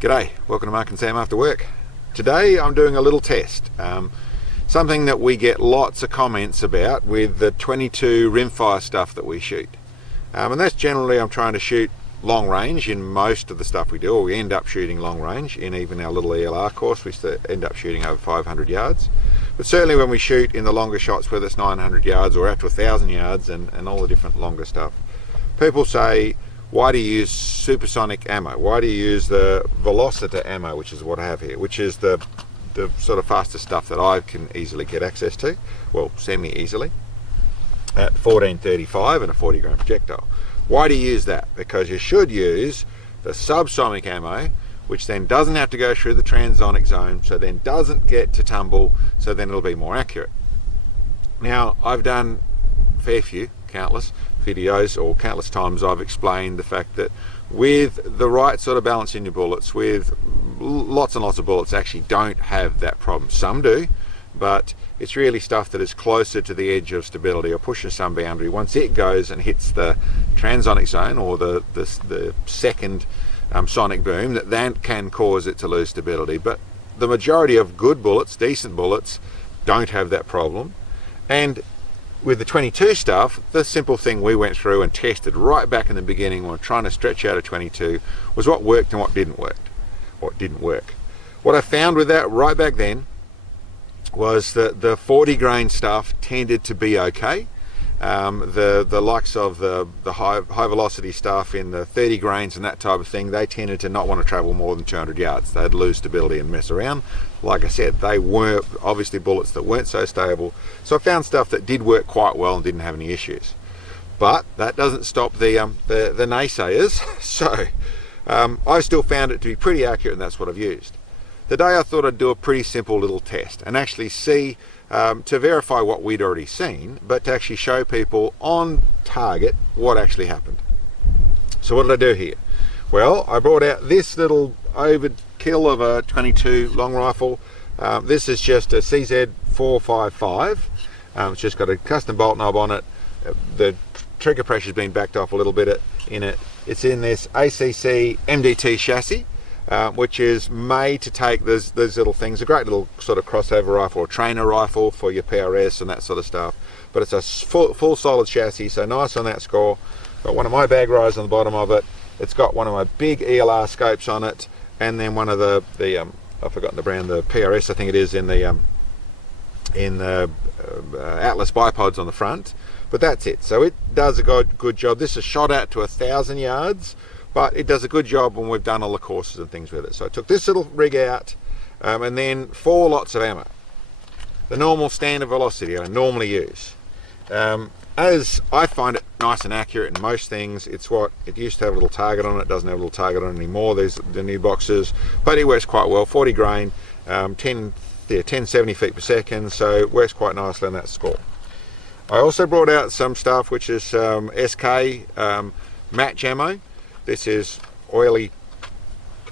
G'day, welcome to Mark and Sam After Work. Today I'm doing a little test, something that we get lots of comments about with the 22 rimfire stuff that we shoot. And that's generally I'm trying to shoot long range in most of the stuff we do, or we end up shooting long range in even our little ELR course. We end up shooting over 500 yards. But certainly when we shoot in the longer shots, whether it's 900 yards or out to 1,000 yards and all the different longer stuff, people say, why do you use supersonic ammo? Why do you use the velociter ammo, which is what I have here, which is the sort of fastest stuff that I can easily get access to, well, semi-easily, at 1435 and a 40 gram projectile. Why do you use that? Because you should use the subsonic ammo, which then doesn't have to go through the transonic zone, so then doesn't get to tumble, so then it'll be more accurate. Now, I've done a fair few, countless videos, or countless times I've explained the fact that with the right sort of balance in your bullets, with lots and lots of bullets actually don't have that problem. Some do, but it's really stuff that is closer to the edge of stability or pushes some boundary. Once it goes and hits the transonic zone, or the second sonic boom, that can cause it to lose stability. But the majority of good bullets, decent bullets, don't have that problem. And with the 22 stuff, the simple thing we went through and tested right back in the beginning when we were trying to stretch out a 22 was what worked and what didn't work. What I found with that right back then was that the 40 grain stuff tended to be okay. The likes of the high velocity stuff in the 30 grains and that type of thing, they tended to not want to travel more than 200 yards. They'd lose stability and mess around. Like I said, they were obviously bullets that weren't so stable. So I found stuff that did work quite well and didn't have any issues. But that doesn't stop the naysayers. So I still found it to be pretty accurate, and that's what I've used. Today I thought I'd do a pretty simple little test and actually see, to verify what we'd already seen, but to actually show people on target what actually happened. So what did I do here? Well, I brought out this little overkill of a 22 long rifle. This is just a CZ455. It's just got a custom bolt knob on it. The trigger pressure's been backed off a little bit in it. It's in this ACC MDT chassis, which is made to take those little things, a great little sort of crossover rifle or trainer rifle for your PRS and that sort of stuff. But it's a full solid chassis, so nice on that score. Got one of my bag rise on the bottom of it. It's got one of my big ELR scopes on it, and then one of the I've forgotten the brand, the PRS I think it is, in the Atlas bipods on the front. But that's it. So it does a good job. This is shot out to 1,000 yards. But it does a good job when we've done all the courses and things with it. So I took this little rig out, and then 4 lots of ammo. The normal standard velocity I normally use. As I find it nice and accurate in most things, it's what it used to have a little target on it. Doesn't have a little target on it anymore. There's the new boxes, but it works quite well. 40 grain, 1070 feet per second, so it works quite nicely on that score. I also brought out some stuff which is SK match ammo. This is oily,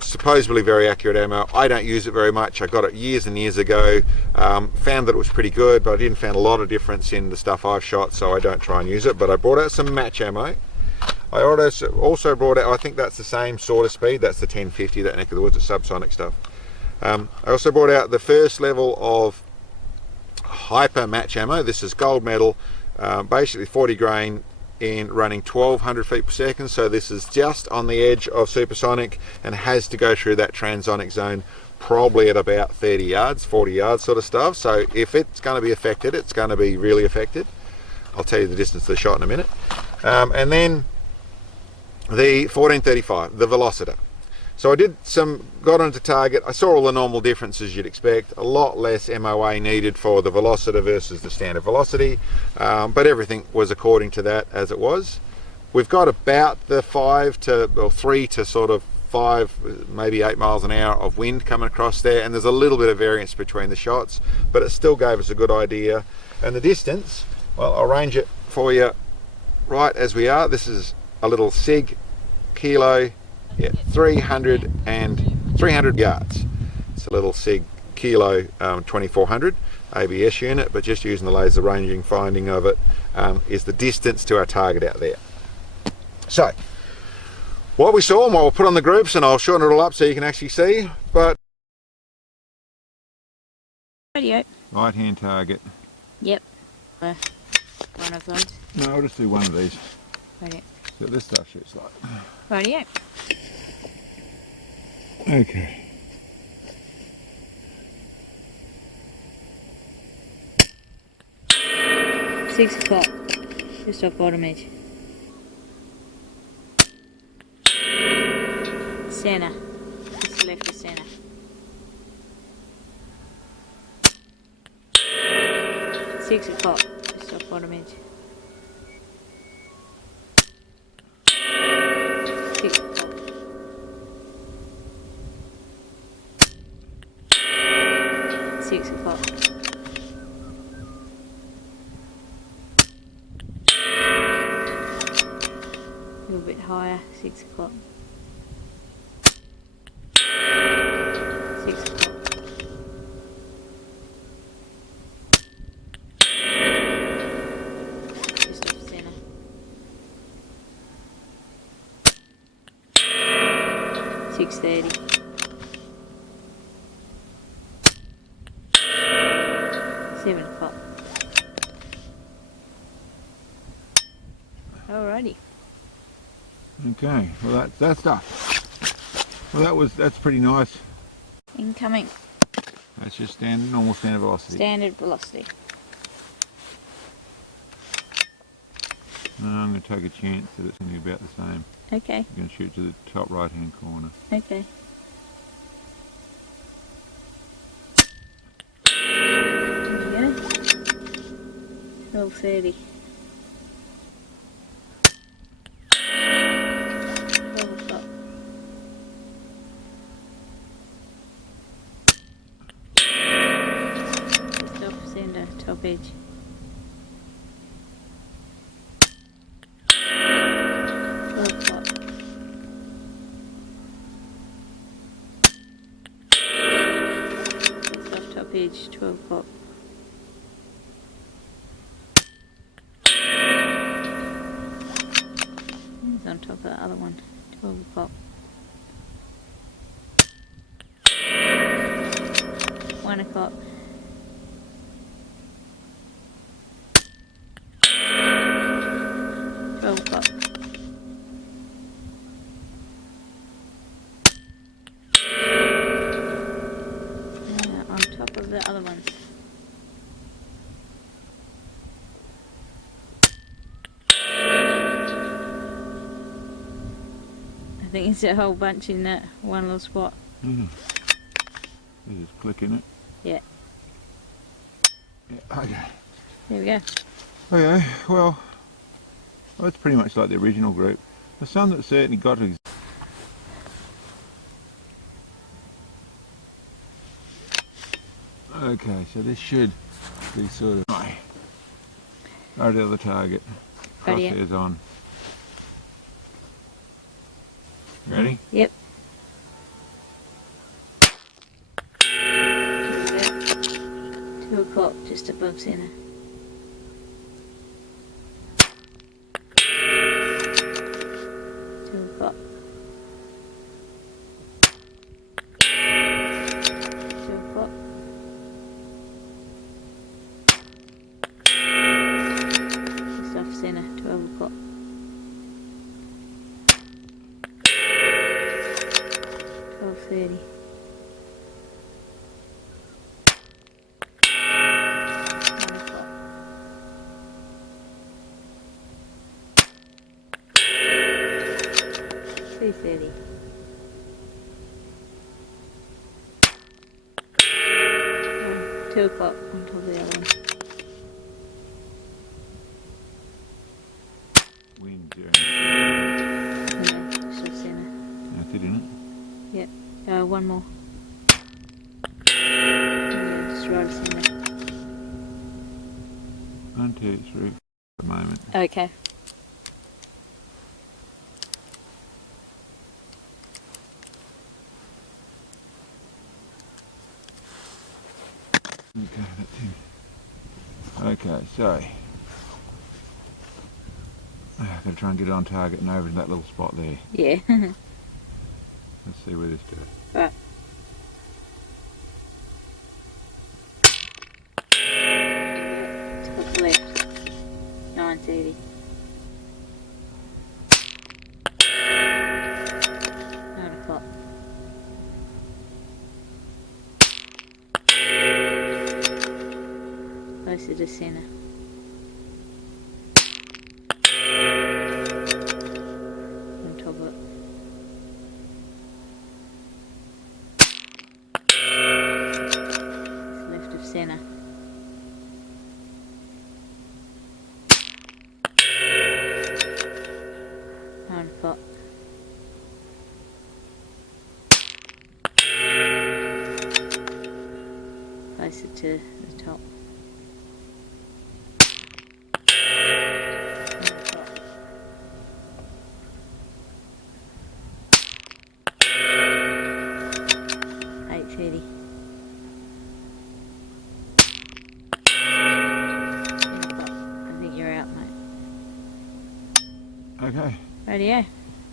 supposedly very accurate ammo. I don't use it very much. I got it years and years ago. Found that it was pretty good, but I didn't find a lot of difference in the stuff I've shot, so I don't try and use it. But I brought out some match ammo. I also brought out, I think that's the same sort of speed. That's the 1050, that neck of the woods, it's subsonic stuff. I also brought out the first level of hyper match ammo. This is gold medal, basically 40 grain, in running 1200 feet per second, so this is just on the edge of supersonic and has to go through that transonic zone probably at about 30 yards, 40 yards sort of stuff. So if it's going to be affected, it's going to be really affected. I'll tell you the distance of the shot in a minute. And then the 1435, the velociter. So I got onto target. I saw all the normal differences you'd expect. A lot less MOA needed for the velociter versus the standard velocity, but everything was according to that as it was. We've got about the 3 to sort of 5, maybe 8 miles an hour of wind coming across there, and there's a little bit of variance between the shots, but it still gave us a good idea. And the distance, well, I'll range it for you right as we are. This is a little SIG kilo. Yeah, 300 yards. It's a little SIG kilo 2400 ABS unit, but just using the laser ranging finding of it is the distance to our target out there. So what we saw, and what we'll put on the groups, and I'll shorten it all up so you can actually see. But Radio. Right hand target. Yep. One of those. No, I'll just do one of these. Radio. See what this stuff shoots like. Radio. Okay. Six o'clock. Just off bottom edge. Centre. Just left of centre. Six o'clock. Just off bottom edge. 6 o'clock. Six o'clock. A little bit higher. 6 o'clock. 6 o'clock. Just off centre. 6:30. 7 o'clock. Alrighty. Okay, well that's stuff. Well that's pretty nice. Incoming. That's just normal standard velocity. Standard velocity. No, I'm going to take a chance that it's going to be about the same. Okay. I'm going to shoot to the top right hand corner. Okay. There we go. 12:30. 12 o'clock. Just off centre, top edge. 12 o'clock. Just off top edge, 12 o'clock. It's on top of the other one, 12 o'clock. 1 o'clock. 12 o'clock. On top of the other ones. I think it's a whole bunch in that one little spot. You just click in it. Yeah. Yeah, okay. There we go. Okay, well, it's pretty much like the original group. There's some that certainly got to. Okay, so this should be sort of right at the target. Crosshairs on. Ready? Yep. 2 o'clock, just above centre. 2 o'clock. 2 o'clock. Just off centre, 12 o'clock. 12:30. 1 o'clock. 2:30. 2 o'clock on top of the other one. Wind zero. Yeah, just off centre. That's it, isn't it? Yep. One more. Yeah, just right of centre. 1, 2, 3. At the moment. Okay. Okay, that's him. Okay, so I'm going to try and get it on target and over in that little spot there. Yeah. Let's see where this goes. Right. Top left. 930. 9 o'clock. Closer to centre. On top of it. It's left of centre. On pot. Closer to the top. I think you're out, mate. Okay. Radio.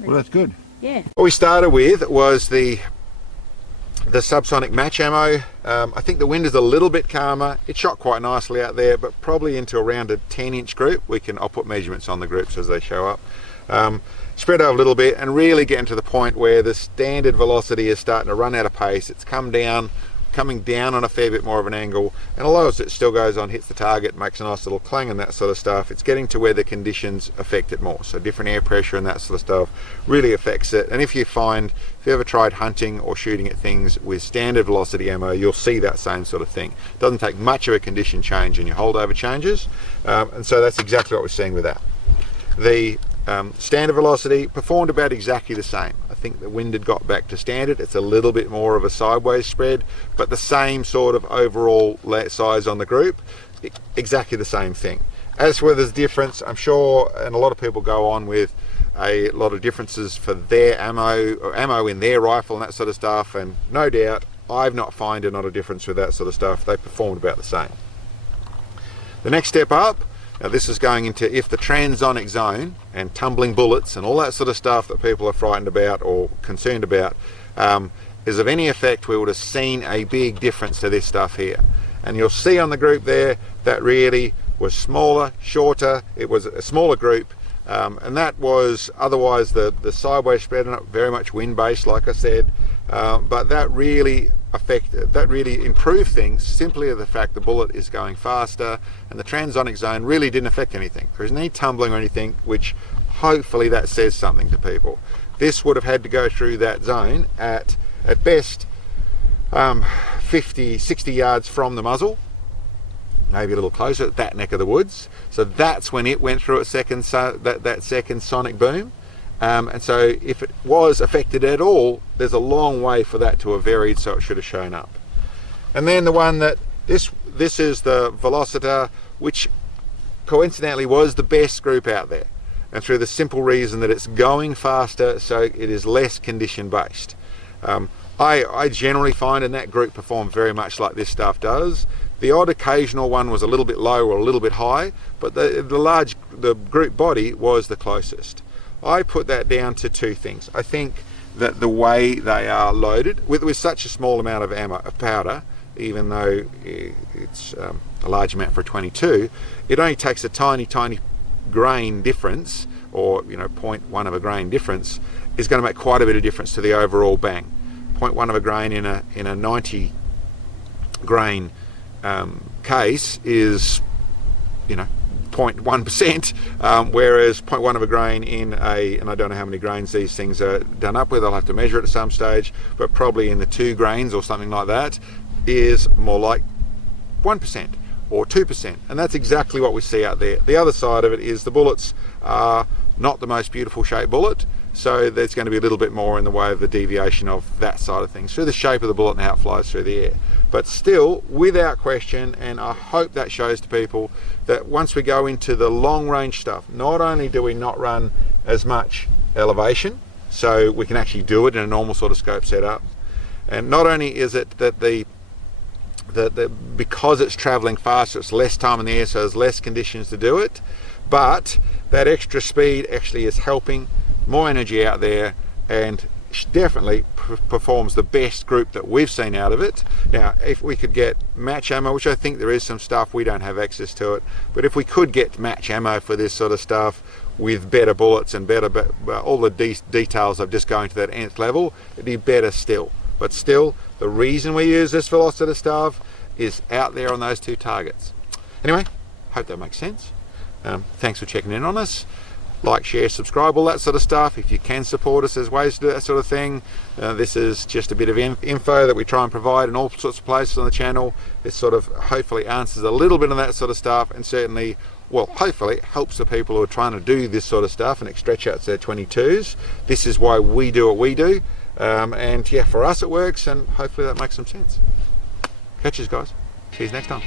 Well, that's good. Yeah. What we started with was the Subsonic match ammo. I think the wind is a little bit calmer. It shot quite nicely out there, but probably into around a 10-inch group. I'll put measurements on the groups as they show up. Spread out a little bit and really getting to the point where the standard velocity is starting to run out of pace. It's coming down on a fair bit more of an angle, and although it still goes on, hits the target, makes a nice little clang and that sort of stuff, it's getting to where the conditions affect it more. So different air pressure and that sort of stuff really affects it. And if you ever tried hunting or shooting at things with standard velocity ammo, you'll see that same sort of thing. It doesn't take much of a condition change and your holdover changes, and so that's exactly what we're seeing with that. The standard velocity performed about exactly the same. I think the wind had got back to standard. It's a little bit more of a sideways spread, but the same sort of overall size on the group, exactly the same thing. As for the difference, I'm sure, and a lot of people go on with a lot of differences for their ammo, or ammo in their rifle and that sort of stuff, and no doubt I've not found a lot of difference with that sort of stuff. They performed about the same. The next step up, now this is going into if the Transonic Zone and tumbling bullets and all that sort of stuff that people are frightened about or concerned about is of any effect, we would have seen a big difference to this stuff here. And you'll see on the group there that really was smaller, shorter, it was a smaller group, and that was otherwise the sideways spread, very much wind based like I said, but that really improved things simply of the fact the bullet is going faster, and the Transonic Zone really didn't affect anything. There isn't any tumbling or anything, which hopefully that says something to people. This would have had to go through that zone at best 50, 60 yards from the muzzle, maybe a little closer at that neck of the woods. So that's when it went through that second sonic boom. And so if it was affected at all, there's a long way for that to have varied, so it should have shown up. And then the one that this is the Velociter, which coincidentally was the best group out there, and through the simple reason that it's going faster, so it is less condition based. I generally find in that group perform very much like this stuff does. The odd occasional one was a little bit low or a little bit high, but the group body was the closest. I put that down to two things. I think that the way they are loaded with such a small amount of ammo, of powder, even though it's a large amount for a 22, it only takes a tiny grain difference, or 0.1 of a grain difference, is going to make quite a bit of difference to the overall bang. 0.1 of a grain in a 90 grain case is 0.1%, whereas 0.1 of a grain in and I don't know how many grains these things are done up with, I'll have to measure it at some stage, but probably in the 2 grains or something like that is more like 1% or 2%, and that's exactly what we see out there. The other side of it is the bullets are not the most beautiful shaped bullet, so there's going to be a little bit more in the way of the deviation of that side of things through the shape of the bullet and how it flies through the air. But still, without question, and I hope that shows to people that once we go into the long range stuff, not only do we not run as much elevation, so we can actually do it in a normal sort of scope setup, and not only is it that because it's traveling faster, it's less time in the air, so there's less conditions to do it, but that extra speed actually is helping more energy out there, and definitely performs the best group that we've seen out of it. Now, if we could get match ammo, which I think there is some stuff, we don't have access to it, but if we could get match ammo for this sort of stuff with better bullets and better all the details of just going to that nth level, it'd be better still. But still, the reason we use this velocity stuff is out there on those two targets. Anyway, hope that makes sense. Thanks for checking in on us. Like, share, subscribe, all that sort of stuff. If you can support us, there's ways to do that sort of thing. This is just a bit of info that we try and provide in all sorts of places on the channel. It sort of hopefully answers a little bit of that sort of stuff, and certainly, well, hopefully helps the people who are trying to do this sort of stuff and stretch out their 22s. This is why we do what we do. And yeah, for us it works, and hopefully that makes some sense. Catch you guys. See you next time.